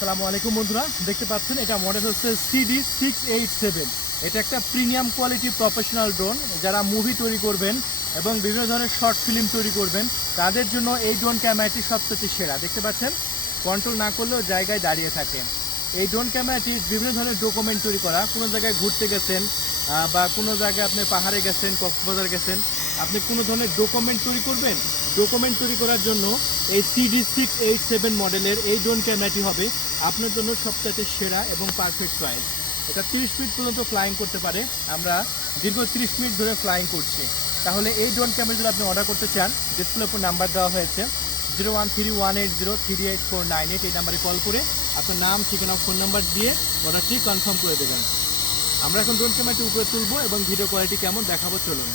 আসসালামু আলাইকুম বন্ধুরা, দেখতে পাচ্ছেন এটা মডেল হচ্ছে CD687। এটা একটা প্রিমিয়াম কোয়ালিটি প্রফেশনাল ড্রোন। যারা মুভি তৈরি করবেন এবং বিভিন্ন ধরনের শর্ট ফিল্ম তৈরি করবেন তাদের জন্য এই ড্রোন ক্যামেরাটি সবচেয়ে সেরা। দেখতে পাচ্ছেন কন্ট্রোল না করলেও জায়গায় দাঁড়িয়ে থাকে। এই ড্রোন ক্যামেরাটি বিভিন্ন ধরনের ডকুমেন্ট তৈরি করা, কোনো জায়গায় ঘুরতে গেছেন বা কোনো জায়গায় আপনি পাহাড়ে গেছেন, কক্সবাজার গেছেন, আপনি কোনো ধরনের ডকুমেন্ট তৈরি করবেন, ডকুমেন্ট তৈরি করার জন্য এই CD687 মডেলের এই ড্রোন ক্যামেরাটি হবে আপনার জন্য সবচেয়ে সেরা এবং পারফেক্ট চয়েস। এটা 30 ফিট পর্যন্ত ফ্লাইং করতে পারে। আমরা দীর্ঘ 30 মিনিট ধরে ফ্লাইং করছি। তাহলে এই ড্রোন ক্যামেরা যদি আপনি অর্ডার করতে চান, ডিসপ্লের উপর নাম্বার দেওয়া হয়েছে 0131803848। এই নাম্বারে কল করে আপনার নাম, ঠিকানা, ফোন নাম্বার দিয়ে অর্ডারটি কনফার্ম করে দেবেন। আমরা এখন ড্রোন ক্যামেরাটি উপরে তুলবো এবং ভিডিও কোয়ালিটি কেমন দেখাবো, চলুন।